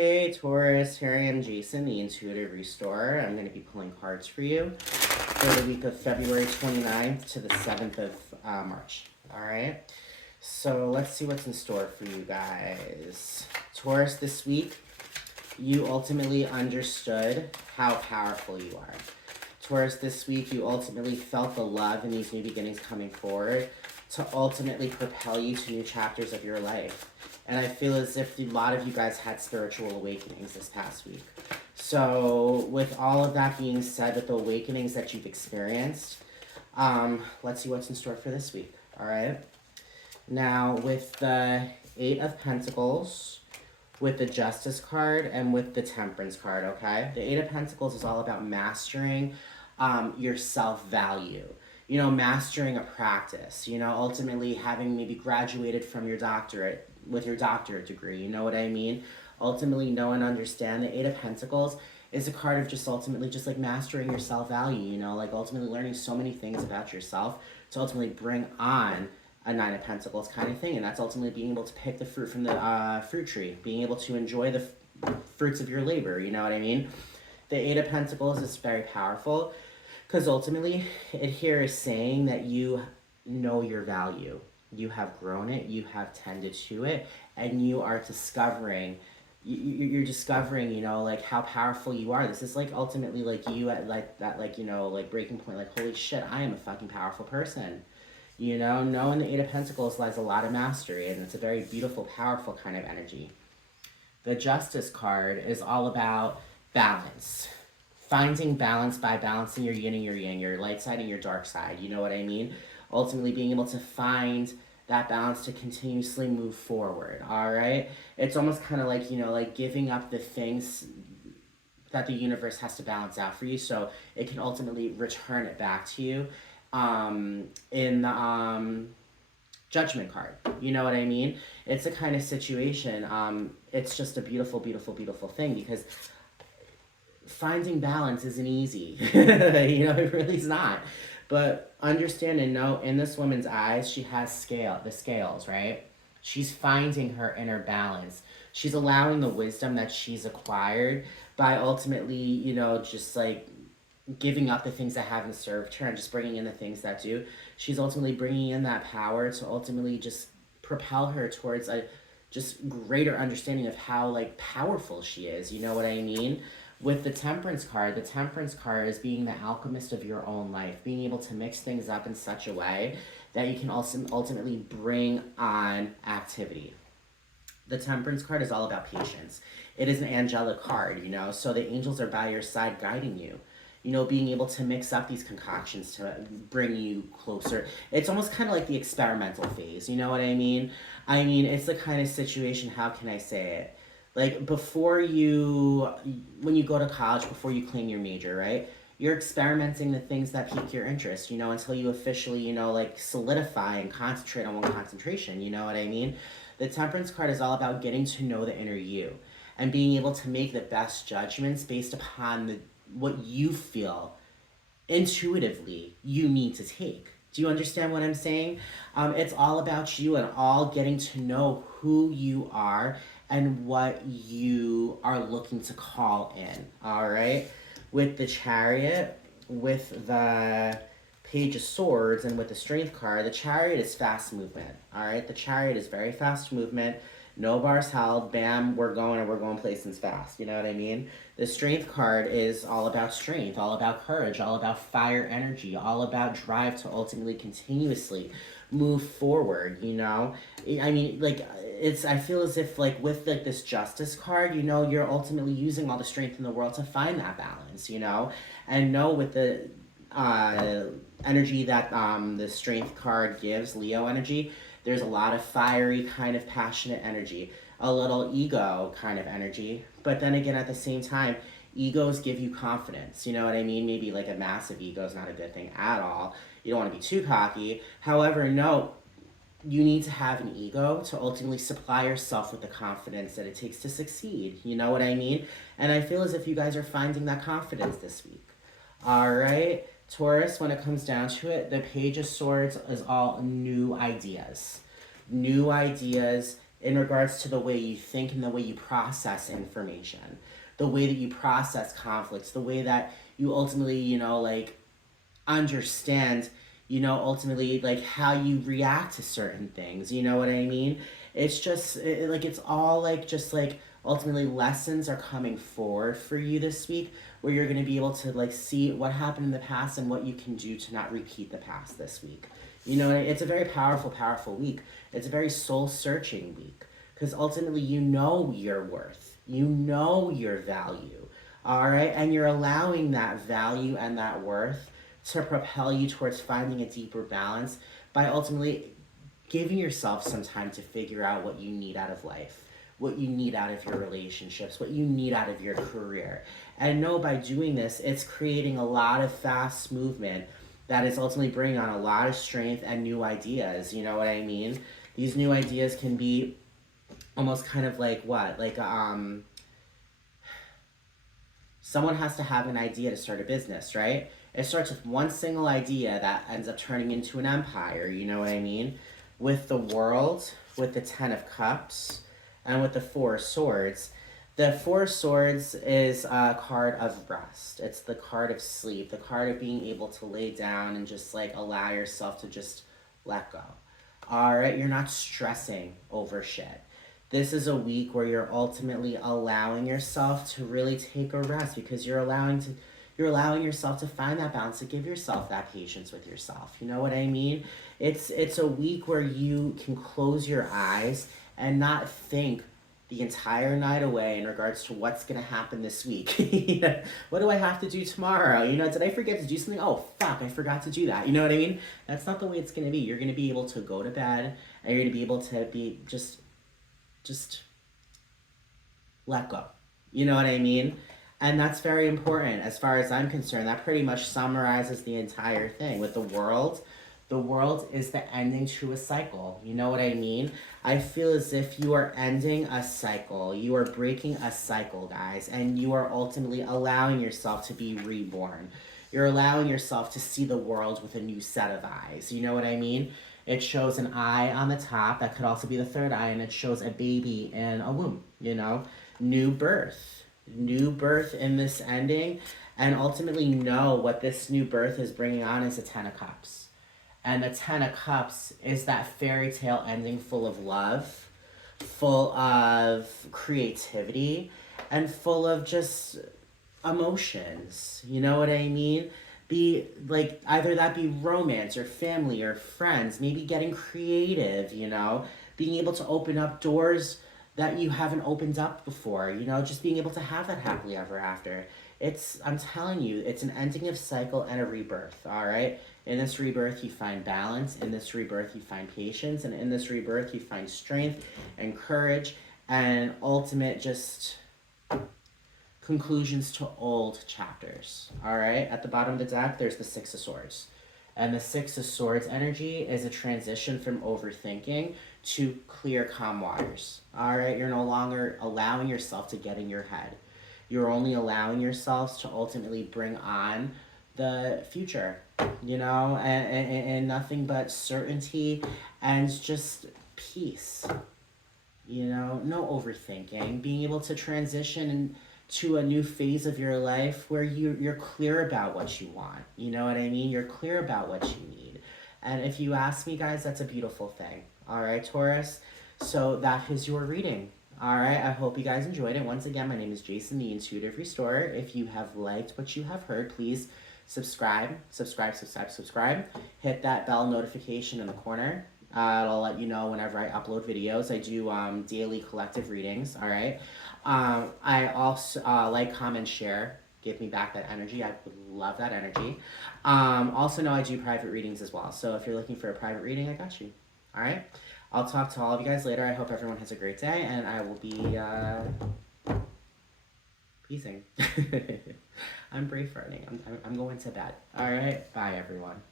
Hey Taurus, here I am, Jason, the Intuitive Restorer. I'm going to be pulling cards for you for the week of February 29th to the 7th of March. Alright, so let's see what's in store for you guys. Taurus, this week, you ultimately understood how powerful you are. Taurus, this week, you ultimately felt the love in these new beginnings coming forward to ultimately propel you to new chapters of your life. And I feel as if a lot of you guys had spiritual awakenings this past week. So with all of that being said, with the awakenings that you've experienced, let's see what's in store for this week, all right? Now, with the Eight of Pentacles, with the Justice card, and with the Temperance card, okay? The Eight of Pentacles is all about mastering your self-value. You know, mastering a practice, you know, ultimately having maybe graduated from your doctorate, with your doctorate degree, you know what I mean? Ultimately know and understand the Eight of Pentacles is a card of just ultimately just like mastering your self-value, you know, like ultimately learning so many things about yourself to ultimately bring on a Nine of Pentacles kind of thing. And that's ultimately being able to pick the fruit from the fruit tree, being able to enjoy the fruits of your labor, you know what I mean? The Eight of Pentacles is very powerful because ultimately it here is saying that you know your value. You have grown it, you have tended to it, and you are discovering, you're discovering, you know, like how powerful you are. This is like ultimately like you at like that, like, you know, like breaking point, like, holy shit, I am a fucking powerful person. You know, knowing the Eight of Pentacles lies a lot of mastery, and it's a very beautiful, powerful kind of energy. The Justice card is all about balance. Finding balance by balancing your yin and your yang, your light side and your dark side. You know what I mean? Ultimately being able to find that balance to continuously move forward, all right? It's almost kind of like, you know, like giving up the things that the universe has to balance out for you so it can ultimately return it back to you in the Judgment card. You know what I mean? It's a kind of situation. It's just a beautiful, beautiful, beautiful thing because finding balance isn't easy. You know, it really is not. But understand and know, in this woman's eyes, she has the scales, right? She's finding her inner balance. She's allowing the wisdom that she's acquired by ultimately, you know, just like giving up the things that haven't served her and just bringing in the things that do. She's ultimately bringing in that power to ultimately just propel her towards a just greater understanding of how like powerful she is. You know what I mean? With the Temperance card is being the alchemist of your own life, being able to mix things up in such a way that you can also ultimately bring on activity. The Temperance card is all about patience. It is an angelic card, you know, so the angels are by your side guiding you. You know, being able to mix up these concoctions to bring you closer. It's almost kind of like the experimental phase, you know what I mean? I mean, it's the kind of situation, how can I say it? Like before you, when you go to college, before you claim your major, right? You're experimenting the things that pique your interest, you know, until you officially, you know, like solidify and concentrate on one concentration, you know what I mean? The Temperance card is all about getting to know the inner you and being able to make the best judgments based upon what you feel intuitively you need to take. Do you understand what I'm saying? It's all about you and all getting to know who you are and what you are looking to call in, all right? With the Chariot, with the Page of Swords, and with the Strength card, the Chariot is fast movement, all right? The Chariot is very fast movement. No bars held, bam, we're going and we're going places fast, you know what I mean? The Strength card is all about strength, all about courage, all about fire energy, all about drive to ultimately continuously move forward, you know? I mean, like, I feel as if, like, with, like, this Justice card, you know, you're ultimately using all the strength in the world to find that balance, you know? And know with the energy that the Strength card gives, Leo energy, there's a lot of fiery, kind of passionate energy, a little ego kind of energy. But then again, at the same time, egos give you confidence. You know what I mean? Maybe like a massive ego is not a good thing at all. You don't want to be too cocky. However, no, you need to have an ego to ultimately supply yourself with the confidence that it takes to succeed. You know what I mean? And I feel as if you guys are finding that confidence this week. All right? Taurus, when it comes down to it, the Page of Swords is all new ideas. New ideas, in regards to the way you think and the way you process information, the way that you process conflicts, the way that you ultimately, like understand, ultimately like how you react to certain things. You know what I mean? It's just like it's all like just like ultimately lessons are coming forward for you this week where you're going to be able to like see what happened in the past and what you can do to not repeat the past this week. It's a very powerful week. It's a very soul searching week because ultimately you know your worth, you know your value, all right, and you're allowing that value and that worth to propel you towards finding a deeper balance by ultimately giving yourself some time to figure out what you need out of life, what you need out of your relationships, what you need out of your career. And know by doing this, it's creating a lot of fast movement that is ultimately bringing on a lot of strength and new ideas. You know what I mean? These new ideas can be almost kind of like what? Like, someone has to have an idea to start a business, right? It starts with one single idea that ends up turning into an empire, you know what I mean? With the world, with the Ten of Cups, and with the Four of Swords. The Four of Swords is a card of rest. It's the card of sleep, the card of being able to lay down and just like allow yourself to just let go. All right, you're not stressing over shit. This is a week where you're ultimately allowing yourself to really take a rest because you're allowing yourself to find that balance, to give yourself that patience with yourself. You know what I mean? It's a week where you can close your eyes and not think the entire night away in regards to what's going to happen this week. What do I have to do tomorrow? Did I forget to do something? Oh, fuck, I forgot to do that. You know what I mean? That's not the way it's going to be. You're going to be able to go to bed and you're going to be able to be just let go. You know what I mean? And that's very important as far as I'm concerned. That pretty much summarizes the entire thing. With the world is the ending to a cycle. You know what I mean? I feel as if you are ending a cycle. You are breaking a cycle, guys. And you are ultimately allowing yourself to be reborn. You're allowing yourself to see the world with a new set of eyes. You know what I mean? It shows an eye on the top. That could also be the third eye. And it shows a baby in a womb, New birth. New birth in this ending. And ultimately know what this new birth is bringing on is a Ten of Cups. And the Ten of Cups is that fairy tale ending full of love, full of creativity, and full of just emotions. You know what I mean? Be like either that be romance or family or friends, maybe getting creative, being able to open up doors that you haven't opened up before, just being able to have that happily ever after. I'm telling you, it's an ending of cycle and a rebirth, all right? In this rebirth, you find balance. In this rebirth, you find patience. And in this rebirth, you find strength and courage and ultimate just conclusions to old chapters. All right? At the bottom of the deck, there's the Six of Swords. And the Six of Swords energy is a transition from overthinking to clear, calm waters. All right? You're no longer allowing yourself to get in your head. You're only allowing yourselves to ultimately bring on the future, and nothing but certainty and just peace, no overthinking, being able to transition to a new phase of your life where you're clear about what you want, you know what I mean? You're clear about what you need. And if you ask me, guys, that's a beautiful thing. All right, Taurus? So that is your reading. All right, I hope you guys enjoyed it. Once again, my name is Jason, the Intuitive Restorer. If you have liked what you have heard, please subscribe. Hit that bell notification in the corner. It'll let you know whenever I upload videos. I do daily collective readings, all right? I also like, comment, share. Give me back that energy. I would love that energy. Also know I do private readings as well. So if you're looking for a private reading, I got you, all right? I'll talk to all of you guys later. I hope everyone has a great day, and I will be peacing. I'm brave farting. I'm going to bed. All right. Bye, everyone.